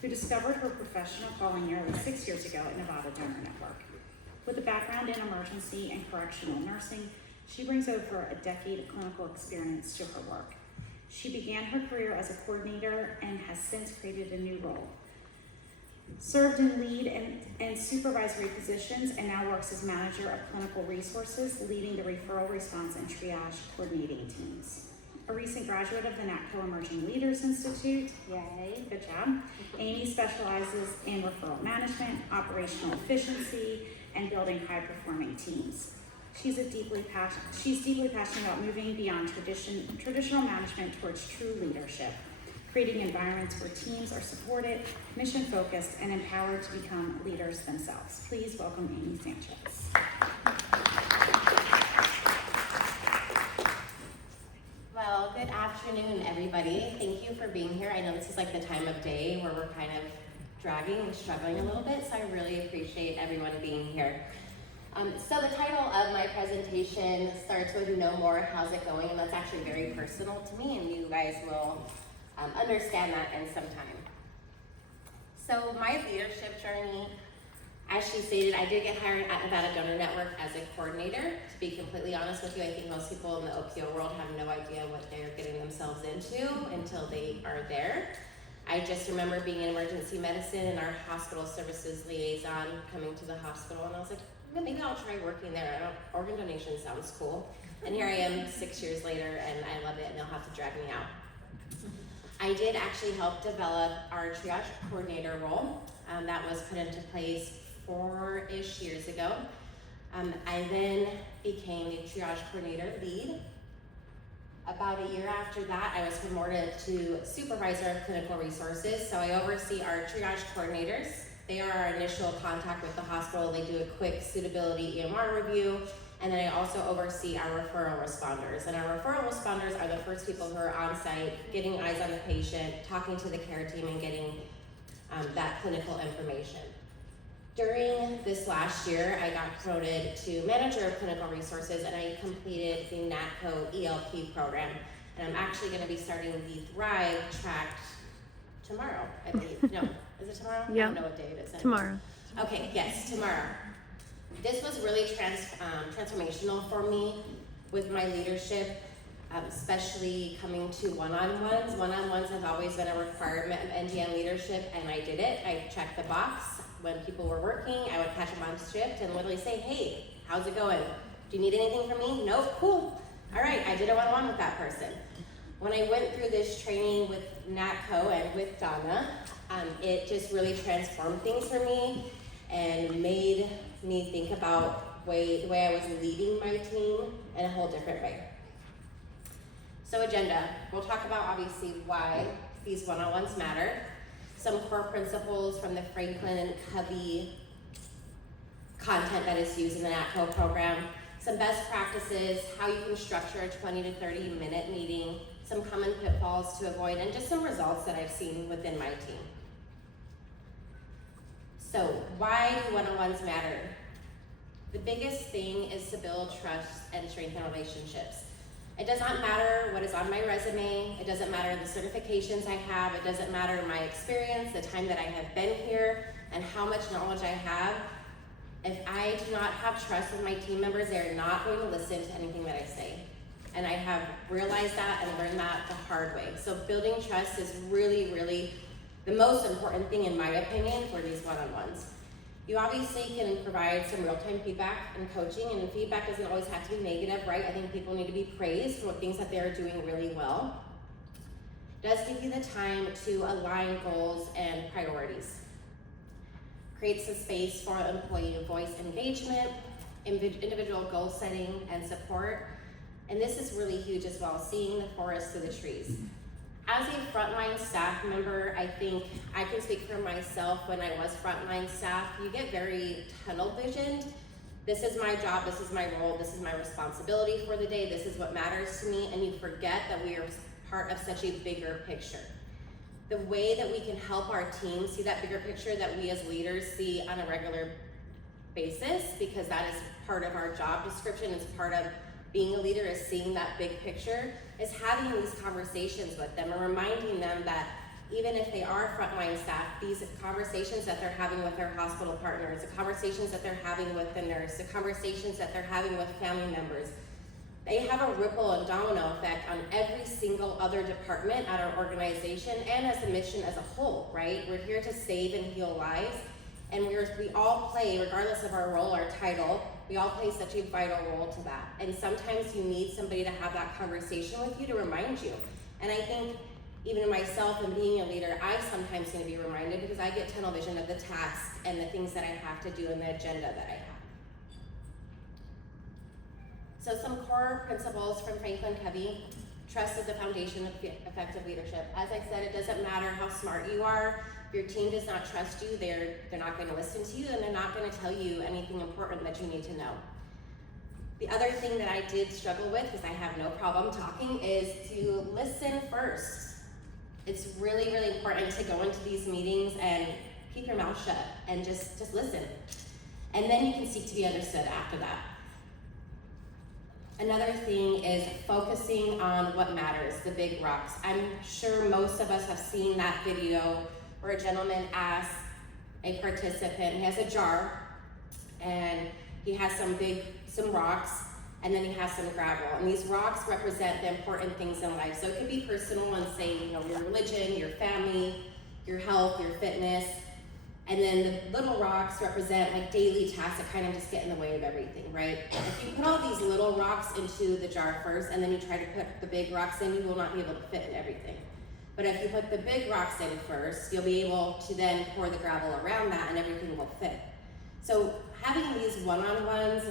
who discovered her professional calling nearly 6 years ago at Nevada Donor Network. With a background in emergency and correctional nursing, she brings over a decade of clinical experience to her work. She began her career as a coordinator and has since created a new role. Served in lead and supervisory positions and now works as manager of clinical resources, leading the referral response and triage coordinating teams. A recent graduate of the NATCO Emerging Leaders Institute, yay, good job. Amy specializes in referral management, operational efficiency, and building high-performing teams. She's deeply passionate about moving beyond traditional management towards true leadership, creating environments where teams are supported, mission-focused, and empowered to become leaders themselves. Please welcome Amy Sanchez. Well, good afternoon, everybody. Thank you for being here. I know this is like the time of day where we're kind of dragging and struggling a little bit, so I really appreciate everyone being here. So the title of my presentation starts with "Know More, How's It Going?" and that's actually very personal to me, and you guys will understand that in some time. So my leadership journey, as she stated, I did get hired at Nevada Donor Network as a coordinator. To be completely honest with you, I think most people in the OPO world have no idea what they're getting themselves into until they are there. I just remember being in emergency medicine and our hospital services liaison coming to the hospital, and I was like, maybe I'll try working there. Organ donation sounds cool. And here I am 6 years later, and I love it, and they'll have to drag me out. I did actually help develop our triage coordinator role. That was put into place 4-ish years ago. I then became the triage coordinator lead. About a year after that, I was promoted to supervisor of clinical resources. So I oversee our triage coordinators. They are our initial contact with the hospital. They do a quick suitability EMR review. And then I also oversee our referral responders. And our referral responders are the first people who are on site, getting eyes on the patient, talking to the care team, and getting that clinical information. During this last year, I got promoted to manager of clinical resources, and I completed the NATCO ELP program. And I'm actually going to be starting the Thrive track tomorrow, I believe. No, is it tomorrow? Yeah. I don't know what day it is. Tomorrow. Okay, yes, tomorrow. This was really transformational for me with my leadership, especially coming to one-on-ones. One-on-ones have always been a requirement of NGN leadership, and I did it. I checked the box. When people were working, I would catch them on shift and literally say, hey, how's it going? Do you need anything from me? Nope, cool. All right, I did a one-on-one with that person. When I went through this training with NATCO and with Donna, it just really transformed things for me and made me think about the way I was leading my team in a whole different way. So agenda, we'll talk about obviously why these one-on-ones matter, some core principles from the Franklin and Covey content that is used in the NATCO program, some best practices, how you can structure a 20 to 30 minute meeting, some common pitfalls to avoid, and just some results that I've seen within my team. So why do one-on-ones matter? The biggest thing is to build trust and strengthen relationships. It does not matter what is on my resume. It doesn't matter the certifications I have. It doesn't matter my experience, the time that I have been here, and how much knowledge I have. If I do not have trust with my team members, they're not going to listen to anything that I say. And I have realized that and learned that the hard way. So building trust is really, really the most important thing in my opinion for these one-on-ones. You obviously can provide some real-time feedback and coaching, and feedback doesn't always have to be negative, right? I think people need to be praised for things that they're doing really well. It does give you the time to align goals and priorities. Creates a space for employee voice engagement, individual goal setting and support. And this is really huge as well, seeing the forest through the trees. As a frontline staff member, I think I can speak for myself. When I was frontline staff, you get very tunnel visioned. This is my job, this is my role, this is my responsibility for the day, this is what matters to me, and you forget that we are part of such a bigger picture. The way that we can help our team see that bigger picture that we as leaders see on a regular basis, because that is part of our job description, it's part of being a leader, is seeing that big picture, is having these conversations with them and reminding them that even if they are frontline staff, these conversations that they're having with their hospital partners, the conversations that they're having with the nurse, the conversations that they're having with family members, they have a ripple and domino effect on every single other department at our organization and as a mission as a whole, right? We're here to save and heal lives, and we all play, regardless of our role, our title, we all play such a vital role to that. And sometimes you need somebody to have that conversation with you to remind you. And I think even myself and being a leader, I sometimes need to be reminded because I get tunnel vision of the tasks and the things that I have to do and the agenda that I have. So some core principles from Franklin Covey. Trust is the foundation of effective leadership. As I said, it doesn't matter how smart you are. If your team does not trust you, they're not going to listen to you, and they're not going to tell you anything important that you need to know. The other thing that I did struggle with, because I have no problem talking, is to listen first. It's really, really important to go into these meetings and keep your mouth shut and just listen. And then you can seek to be understood after that. Another thing is focusing on what matters, the big rocks. I'm sure most of us have seen that video where a gentleman asks a participant, he has a jar, and he has some rocks, and then he has some gravel. And these rocks represent the important things in life. So it could be personal and say, your religion, your family, your health, your fitness. And then the little rocks represent like daily tasks that kind of just get in the way of everything, right? If you put all these little rocks into the jar first and then you try to put the big rocks in, you will not be able to fit in everything. But if you put the big rocks in first, you'll be able to then pour the gravel around that and everything will fit. So having these one-on-ones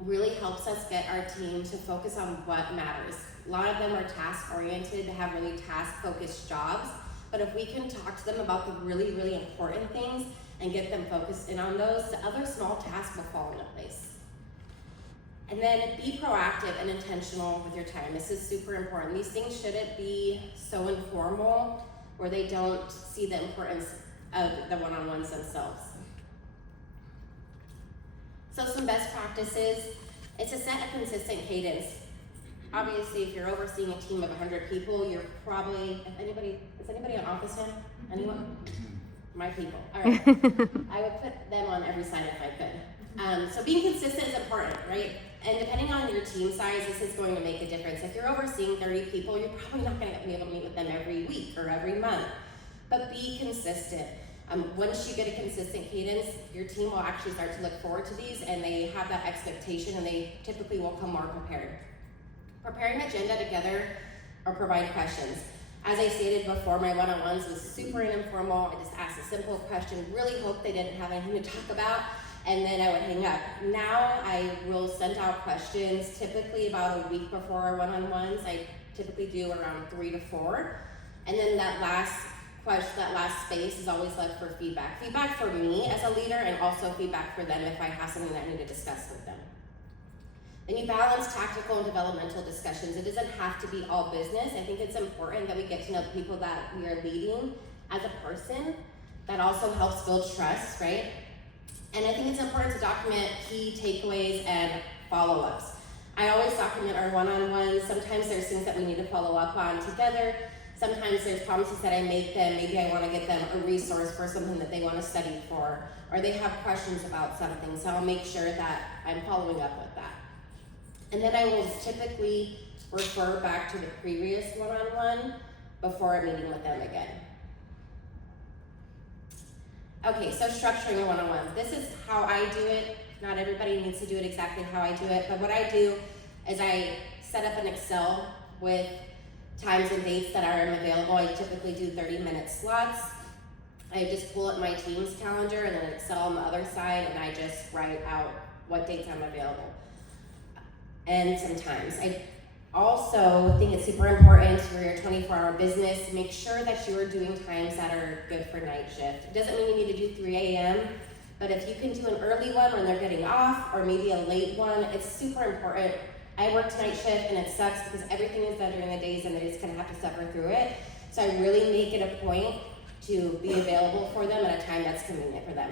really helps us get our team to focus on what matters. A lot of them are task-oriented, they have really task-focused jobs. But if we can talk to them about the really, really important things and get them focused in on those, the other small tasks will fall into place. And then be proactive and intentional with your time. This is super important. These things shouldn't be so informal where they don't see the importance of the one-on-ones themselves. So some best practices, it's to set a consistent cadence. Obviously, if you're overseeing a team of 100 people, you're probably, is anybody on office time? Anyone? My people, all right. I would put them on every side if I could. So being consistent is important, right? And depending on your team size, this is going to make a difference. If you're overseeing 30 people, you're probably not gonna be able to meet with them every week or every month, but be consistent. Once you get a consistent cadence, your team will actually start to look forward to these and they have that expectation and they typically will come more prepared. Preparing an agenda together or provide questions. As I stated before, my one-on-ones was super informal. I just asked a simple question, really hope they didn't have anything to talk about, and then I would hang up. Now I will send out questions typically about a week before our one-on-ones. I typically do around 3 to 4. And then that last space is always left for feedback. Feedback for me as a leader and also feedback for them if I have something that I need to discuss with them. Then you balance tactical and developmental discussions. It doesn't have to be all business. I think it's important that we get to know the people that we are leading as a person. That also helps build trust, right? And I think it's important to document key takeaways and follow-ups. I always document our one-on-ones. Sometimes there's things that we need to follow up on together. Sometimes there's promises that I make them. Maybe I want to get them a resource for something that they want to study for, or they have questions about something. So I'll make sure that I'm following up with that. And then I will typically refer back to the previous one-on-one before meeting with them again. Okay, so structuring a one-on-one. This is how I do it. Not everybody needs to do it exactly how I do it, but what I do is I set up an Excel with times and dates that are available. I typically do 30-minute slots. I just pull up my team's calendar and then Excel on the other side, and I just write out what dates I'm available. And sometimes I also think it's super important for your 24-hour business, make sure that you are doing times that are good for night shift. It doesn't mean you need to do 3 a.m., but if you can do an early one when they're getting off, or maybe a late one, it's super important. I work night shift and it sucks because everything is done during the days and they just kind of have to suffer through it. So I really make it a point to be available for them at a time that's convenient for them.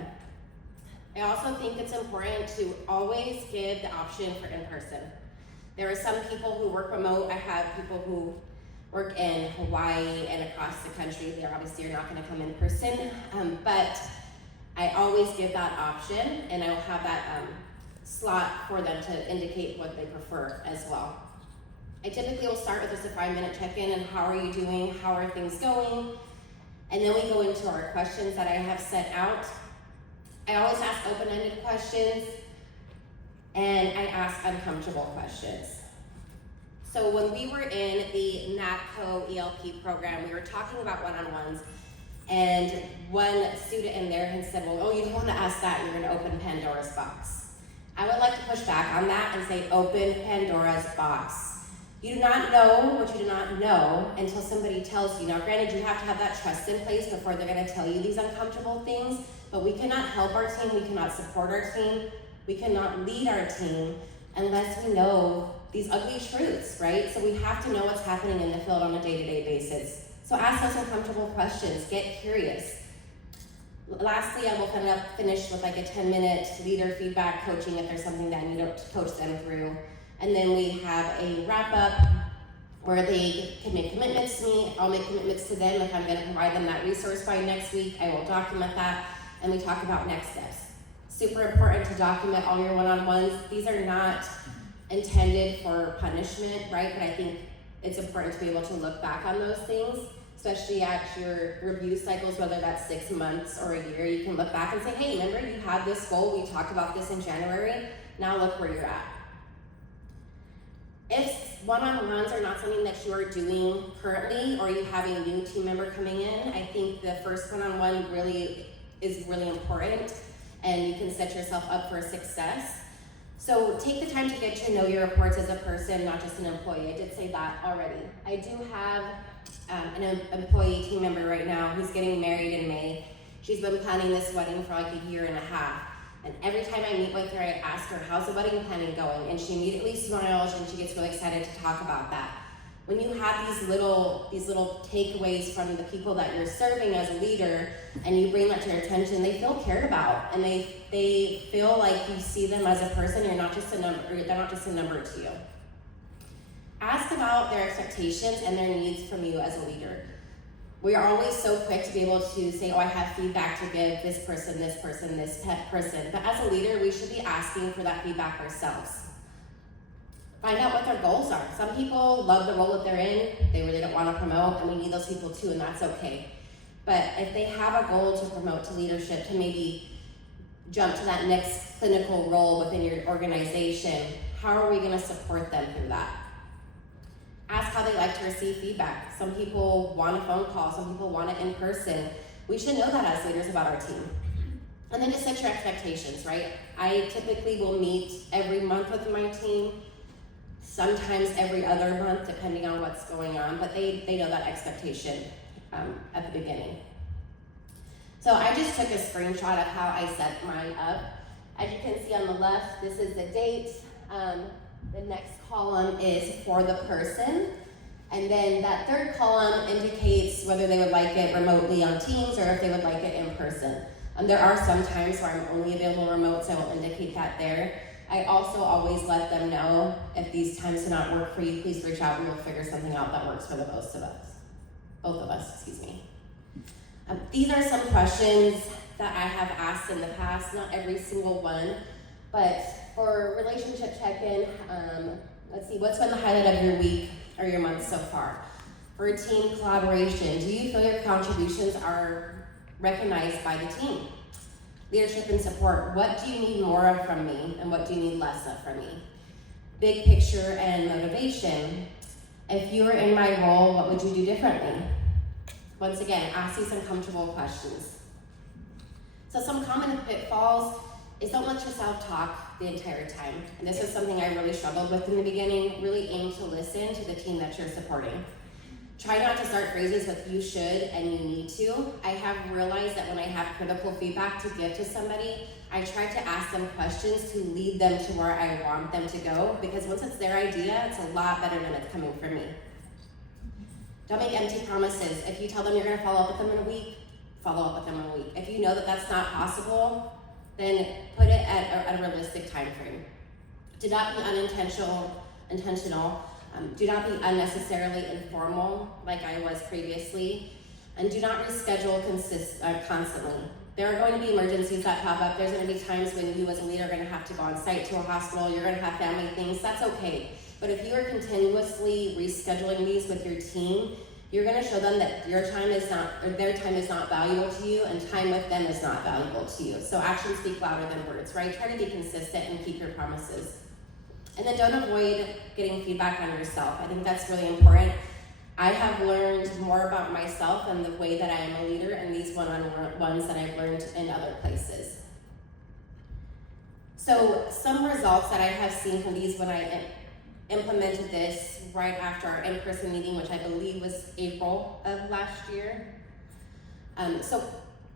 I also think it's important to always give the option for in-person. There are some people who work remote. I have people who work in Hawaii and across the country. They obviously are not going to come in person, but I always give that option, and I will have that slot for them to indicate what they prefer as well. I typically will start with just a 5-minute check-in and how are you doing, how are things going, and then we go into our questions that I have set out. I always ask open-ended questions, and I ask uncomfortable questions. So when we were in the NAPCO ELP program, we were talking about one-on-ones, and one student in there had said, well, oh, you don't want to ask that, you're going to open Pandora's box. I would like to push back on that and say open Pandora's box. You do not know what you do not know until somebody tells you. Now, granted, you have to have that trust in place before they're going to tell you these uncomfortable things, but we cannot help our team, we cannot support our team, we cannot lead our team unless we know these ugly truths, right? So we have to know what's happening in the field on a day-to-day basis. So ask those uncomfortable questions, get curious. Lastly, I will finish with like a 10-minute leader feedback coaching if there's something that I need to coach them through. And then we have a wrap-up where they can make commitments to me. I'll make commitments to them. If I'm going to provide them that resource by next week, I will document that, and we talk about next steps. Super important to document all your one-on-ones. These are not intended for punishment, right? But I think it's important to be able to look back on those things, especially at your review cycles, whether that's 6 months or a year. You can look back and say, hey, remember you had this goal, we talked about this in January, now look where you're at. If one-on-ones are not something that you are doing currently, or you have a new team member coming in, I think the first one-on-one is really important, and you can set yourself up for success. So take the time to get to know your reports as a person, not just an employee. I did say that already. I do have an employee team member right now who's getting married in May. She's been planning this wedding for like a year and a half. And every time I meet with her, I ask her, how's the wedding planning going? And she immediately smiles and she gets really excited to talk about that. When you have these little takeaways from the people that you're serving as a leader, and you bring that to their attention, they feel cared about, and they feel like you see them as a person. You're not just a number, or they're not just a number to you. Ask about their expectations and their needs from you as a leader. We are always so quick to be able to say, oh, I have feedback to give this person, this pet person. But as a leader, we should be asking for that feedback ourselves. Find out what their goals are. Some people love the role that they're in, they really don't want to promote, and we need those people too, and that's okay. But if they have a goal to promote to leadership, to maybe jump to that next clinical role within your organization, how are we going to support them through that? Ask how they like to receive feedback. Some people want a phone call, some people want it in person. We should know that as leaders about our team. And then just set your expectations, right? I typically will meet every month with my team, sometimes every other month, depending on what's going on, but they know that expectation at the beginning. So I just took a screenshot of how I set mine up. As you can see on the left, this is the date. The next column is for the person, and then that third column indicates whether they would like it remotely on Teams or if they would like it in person. There are some times where I'm only available remote, so I will indicate that there. I also always let them know if these times do not work for you, please reach out and we'll figure something out that works for the both of us. These are some questions that I have asked in the past, not every single one, but for relationship check-in, let's see, what's been the highlight of your week or your month so far? For team collaboration, do you feel your contributions are recognized by the team? Leadership and support, what do you need more of from me and what do you need less of from me? Big picture and motivation, if you were in my role, what would you do differently? Once again, ask these uncomfortable questions. So some common pitfalls is don't let yourself talk the entire time. And this is something I really struggled with in the beginning. Really aim to listen to the team that you're supporting. Try not to start phrases with you should and you need to. I have realized that when I have critical feedback to give to somebody, I try to ask them questions to lead them to where I want them to go, because once it's their idea, it's a lot better than it's coming from me. Don't make empty promises. If you tell them you're gonna follow up with them in a week, follow up with them in a week. If you know that that's not possible, then put it at a realistic time frame. Do not be intentional Do not be unnecessarily informal like I was previously. And do not reschedule constantly. There are going to be emergencies that pop up. There's going to be times when you as a leader are going to have to go on site to a hospital. You're going to have family things. That's okay. But if you are continuously rescheduling these with your team, you're going to show them that your time is not, or their time is not valuable to you, and time with them is not valuable to you. So actions speak louder than words, right? Try to be consistent and keep your promises. And then don't avoid getting feedback on yourself. I think that's really important. I have learned more about myself and the way that I am a leader in these one-on-ones than I've learned in other places. So some results that I have seen from these when I implemented this right after our in-person meeting, which I believe was April of last year. So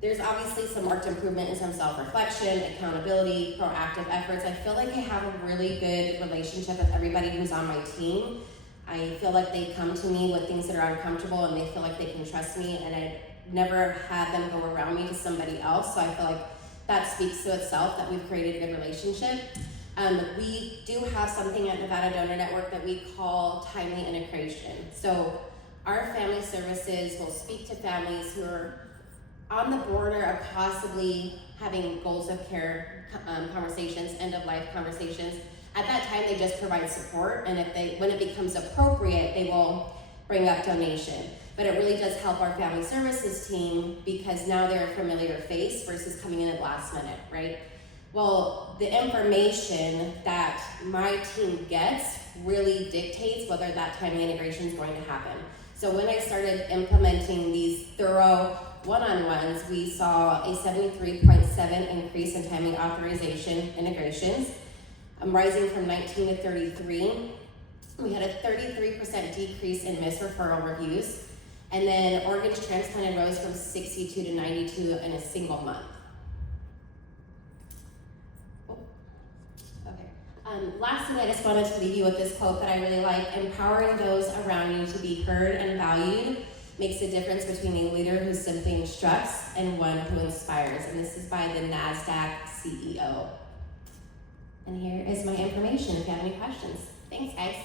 there's obviously some marked improvement in some self-reflection, accountability, proactive efforts. I feel like I have a really good relationship with everybody who's on my team. I feel like they come to me with things that are uncomfortable and they feel like they can trust me, and I never had them go around me to somebody else. So I feel like that speaks to itself that we've created a good relationship. We do have something at Nevada Donor Network that we call timely integration. So our family services will speak to families who are on the border of possibly having goals of care conversations, end of life conversations. At that time, they just provide support, and when it becomes appropriate, they will bring up donation. But it really does help our family services team because now they're a familiar face versus coming in at last minute, right? Well, the information that my team gets really dictates whether that timing integration is going to happen. So when I started implementing these thorough one-on-ones, we saw a 73.7 increase in timing authorization integrations, rising from 19 to 33. We had a 33% decrease in missed referral reviews, and then organs transplanted rose from 62 to 92 in a single month. Lastly, I just wanted to leave you with this quote that I really like: empowering those around you to be heard and valued makes a difference between a leader who simply instructs and one who inspires. And this is by the NASDAQ CEO. And here is my information if you have any questions. Thanks, guys.